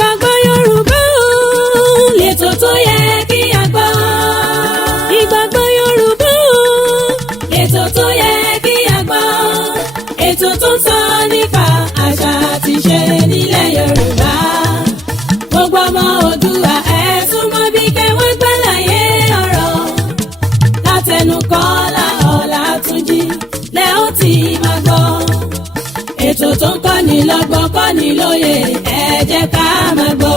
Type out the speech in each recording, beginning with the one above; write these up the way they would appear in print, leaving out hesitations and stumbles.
Ìgbàgbọ́ Yorùbá lètò tó yẹ kí a gbọ́. Ìgbàgbọ́ Yorùbá lètò tó yẹ kí a gbọ́. Ètò tó ń sọ nípa àṣà àti ìṣe nílẹ̀ Yorùbá. Gbogbo ọmọ Oòduà ẹ súnmọ́ bí kẹwọ́n gbàlàyé ọ̀rọ̀. Látẹnu Kọ́lá Ọlátúnjí lẹ ó ti máa gbọ́. Ètò tó ń kọ́ni lọ́gbọ́n kọ́ni lóye ẹ jẹ́ ká máa gbọ́.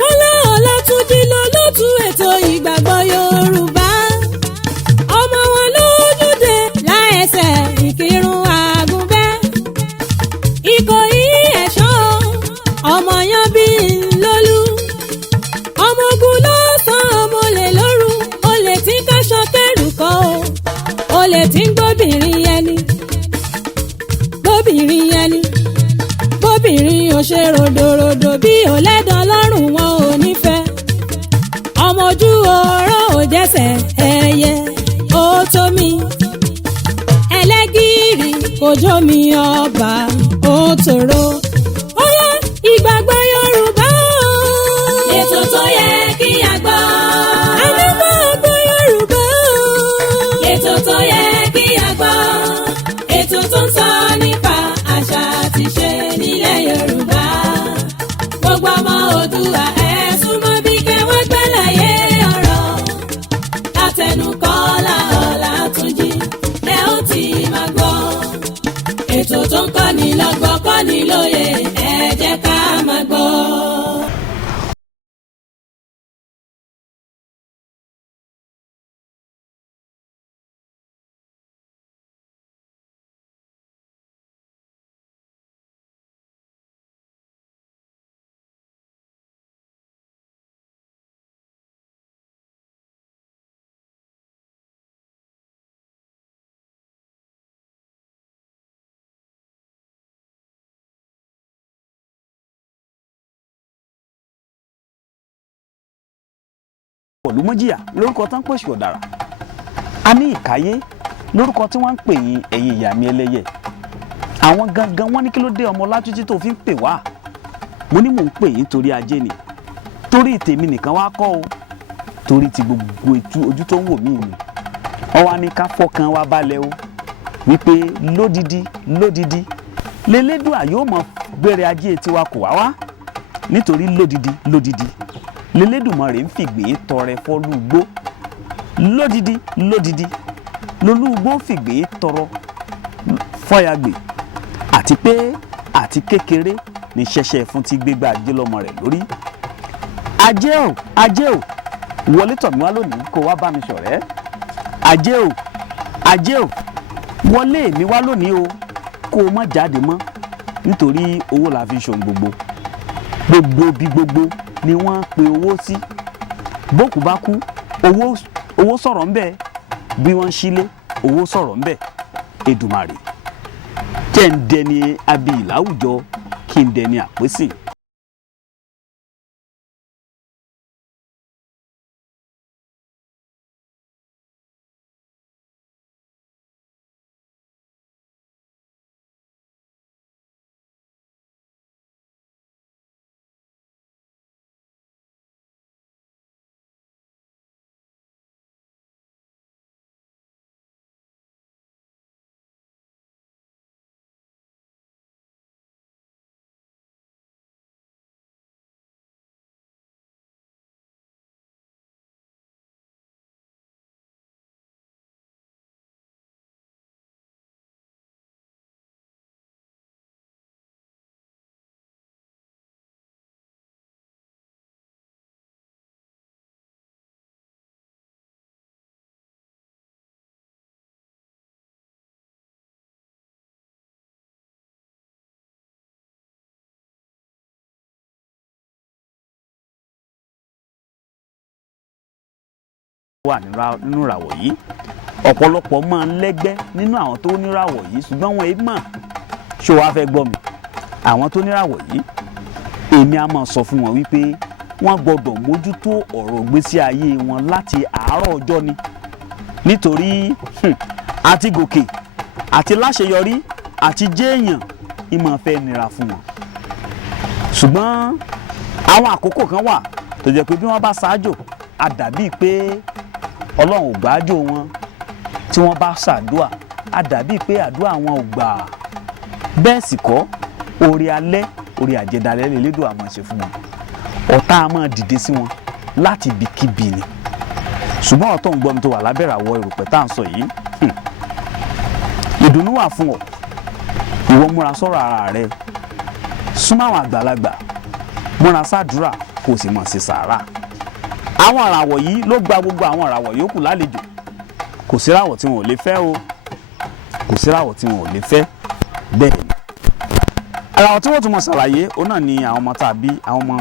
Kọ́lá Ọlátúnjí lolóòtú ètò ìgbàgbọ́ Yorùbá. Ọmọ wọn lójúde láẹsẹ̀ Ìkírun Àgùnbẹ́. Ìkòyí ẹ̀ṣọ́ ọmọ yan bí lólú. Ọmọ ogun ló sọ ọmọ olè lóru. Olè tí ń káṣọ kẹrù kọ́ o. Olè tí ń gbóbìnrin ẹni. Gbóbìnrin ẹni. Bóbìnrin ò ṣe ròdòròdò bí ò lẹ́dàn lọ́rùn wọn ò nífẹ̀ẹ́. Ọmọ ojú ọ̀rọ̀ ò jẹ́sẹ̀ ẹyẹ ó tó mi. Ẹlẹ́gìrì kò jó mi ọba ó tòrò. Ó yá ìgbàgbọ́ Yorùbá. Ètò tó yẹ kí a gbọ́. Ìgbàgbọ́ Yorùbá. Ètò tó yẹ kí a gbọ́. Ètò tó ń sọ nípa àṣà àti ìṣe nílẹ̀ Yorùbá. Gbogbo ọmọ Oòduà ẹ súnmọ́ bí kẹwọ́n gbàlàyé ọ̀rọ̀. Látẹnu Kọ́lá Ọlátúnjí lẹ ó ti máa gbọ́. Ètò tó ń kọ́ni lọ́gbọ́n kọ́ni lóye ẹ jẹ́ ká máa gbọ́. Olùmọ́jìyà lórúkọ tán pèsè ọ̀dàrà. A ní ìkáyé lórúkọ tí wọ́n ń pè yín ẹ̀yin ìyá mi ẹlẹ́yẹ. Àwọn gangan wọ́n ní kí ló dé ọmọ Ọlátúnjí tó fi ń pè wá. Mo ní mò ń pè yín torí ajé ni. Torí tèmi nìkan wá kọ́ o. Torí ti gbogbo ojú tó ń wò mí ni. Wọ́n wá ní ká fọkàn wa balẹ̀ o. Wípé lódidi l'Elédùà yóò mọ gbére ajé tiwa kò wá wá. Nítorí lódidi l'Elédùmarè ń fìgbé tọrẹ fọ́lúgbó. Lódidi lolúgbó ń fìgbé tọrọ fọ́yàgbé. Àti pé àti kékeré ní ṣẹ̀ṣẹ̀ fún ti gbégbá ajé lọ́mọ rẹ̀ lórí. Ajé o wọlé tọ̀ mí wá lónìí kó wá bá mi ṣọ̀rẹ́. Ajé o wọlé mi wá lónìí o kó o má jáde mọ́ nítorí owó la fi ṣòun gbogbo ni wọ́n pe owó sí. Bókù bá kú owó sọ̀rọ̀ ńbẹ̀. Bí wọ́n sílé owó sọ̀rọ̀ ńbẹ̀. Èdùmàrè kẹ́ ń dẹni abiyì láwùjọ kí ń dẹni àpésìn. Wà nínú ìràwọ̀ yìí. Ọ̀pọ̀lọpọ̀ máa ń lẹ́gbẹ́ nínú àwọn tó níràwọ̀ yìí ṣùgbọ́n wọn èé mọ̀. Ṣé o wá fẹ́ gbọ́ mi? Àwọn tó níràwọ̀ yìí èmi á máa sọ fún wọn wípé wọ́n gbọ́dọ̀ mójútó ọ̀rọ̀ ìgbésí ayé wọn láti àárọ̀ ọjọ́ ni. Nítorí àti gòkè àti láṣeyọrí àti jẹ́ èèyàn ìmọ̀ fẹ́ nira fún wọn. ṣùgbọ́n àwọn àkókò kan wà tó jẹ́ pé bí wọ́n bá ṣáájò á dàbí pé Ọlọ́run ò gbàájò wọn, tí wọ́n bá ṣàdúà á dàbí pé àdúà wọn ò gbà. Bẹ́ẹ̀ sì kọ́, orí alẹ́ orí àjẹdálẹ́ lè lédò àmọ́ ṣe fún wọn. Ọ̀tá a máa dìde sí wọn láti ibikíbi ni. Ṣùgbọ́n ọ̀tọ̀ ń gbọ́ mi tó wà lábẹ́ ìràwọ̀ erùpẹ̀ tá à ń sọ yìí, ìdùnnú wà fún ọ. Ìwọ múra sọ̀rọ̀ ara rẹ, súnmọ́ àwọn àgbàlagbà, múra sàdúrà kó o sì mọ̀ sí sàárà. Àwọn ìràwọ̀ yìí ló gba gbogbo àwọn ìràwọ̀ yòókù lálejò. Kò sí ìràwọ̀ tí wọn ò lè fẹ́ o, kò sí ìràwọ̀ tí wọn ò lè fẹ́. Bẹ́ẹ̀ ni ìràwọ̀ tí wọ́n tún mọ̀ ṣàlàyé òun náà ni àwọn ọmọ tàbí àwọn ọmọ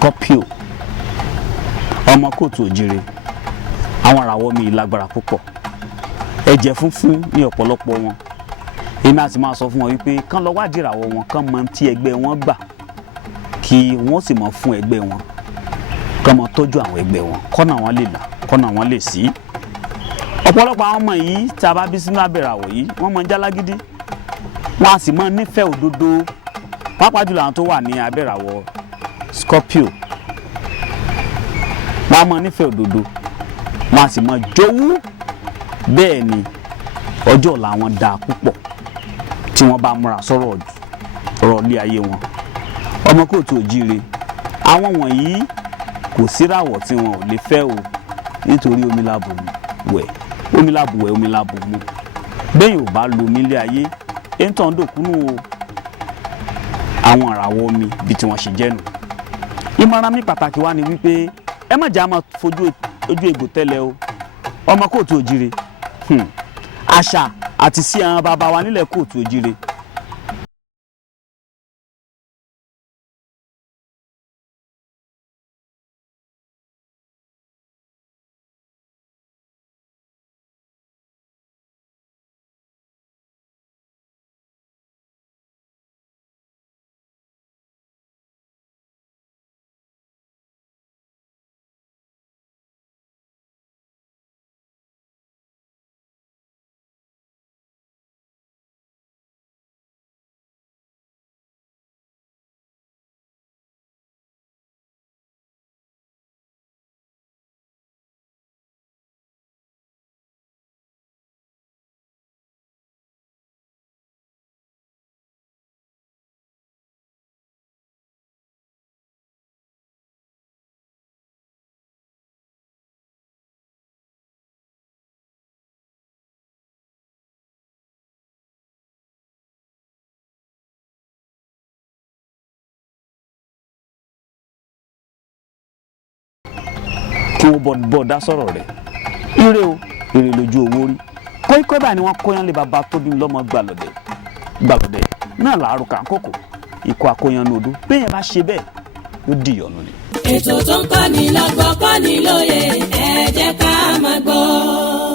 Scorpio, ọmọ kóòtù òjìrè. Àwọn ìràwọ̀ mi lágbára púpọ̀, ẹ̀jẹ̀ funfun ní ọ̀pọ̀lọpọ̀ wọn. Èmi àti máa sọ fún wọn wípé kán lọ wádìí ìràwọ̀ wọn, kán mọ tí ẹgbẹ́ wọn gbà, kí wọ́n sì mọ fún ẹgbẹ́ wọn, kán mọ tọ́jú àwọn ẹgbẹ́ wọn, kọ́nà wọn lè là, kọ́nà wọn lè sí. Ọ̀pọ̀lọpọ̀ àwọn ọmọ yìí tí a bá bí sínú abẹ́ ìràwọ̀ yìí, wọ́n mọ jálágídí, wọ́n á sì mọ nífẹ̀ẹ́ òdodo, pàápàá jùlọ àwọn tó wà ní abẹ́ ìràwọ̀ Scorpio. Wọ́n á mọ nífẹ̀ẹ́ òdodo, wọ́n á sì mọ jowú. Bẹ́ẹ̀ ni ọjọ́ ọ̀la wọn dáa púpọ̀ tí wọ́n bá múra sọ̀rọ̀ ọ̀rọ̀ ilé ayé wọn. Ọmọ kóòtù òjìrè, àwọn wọ̀nyí kò síràwọ̀ tí wọn ò lè fẹ́ o, nítorí omi lábò wẹ̀, omi lábò wẹ̀, omi lábò mu. Bẹ́ẹ̀ ò bá lo omi ilé ayé, èntàn dòkúnú o. Àwọn ìràwọ̀ omi bí tí wọ́n ṣe jẹ́ nù. Ìmọ̀ràn mi pàtàkì wá ni wípé ẹ má jà máa fojú ojú egbò tẹ́lẹ̀ o. Ọmọ kóòtù òjìrè, àṣà àti sí àwọn bàbá wa nílẹ̀ kóòtù òjìrè. Kí wọ́n bọ̀ dá sọ̀rọ̀ rẹ̀. Ire o, ire lójú owó rí. Kọ́íkọ́ báyìí ni wọ́n kóyan lé bàbá tó bí lọ́mọ gbàlódé náà làárọ̀ kàńkòkò ikọ̀ àkóyan ní odó. Bẹ́ẹ̀ bá ṣe bẹ́ẹ̀ ó di ìyọnu ni. Ètò tó ń kọ́ni lọ́gbọ́n kọ́ni lóye, ẹ jẹ́ ká máa gbọ́.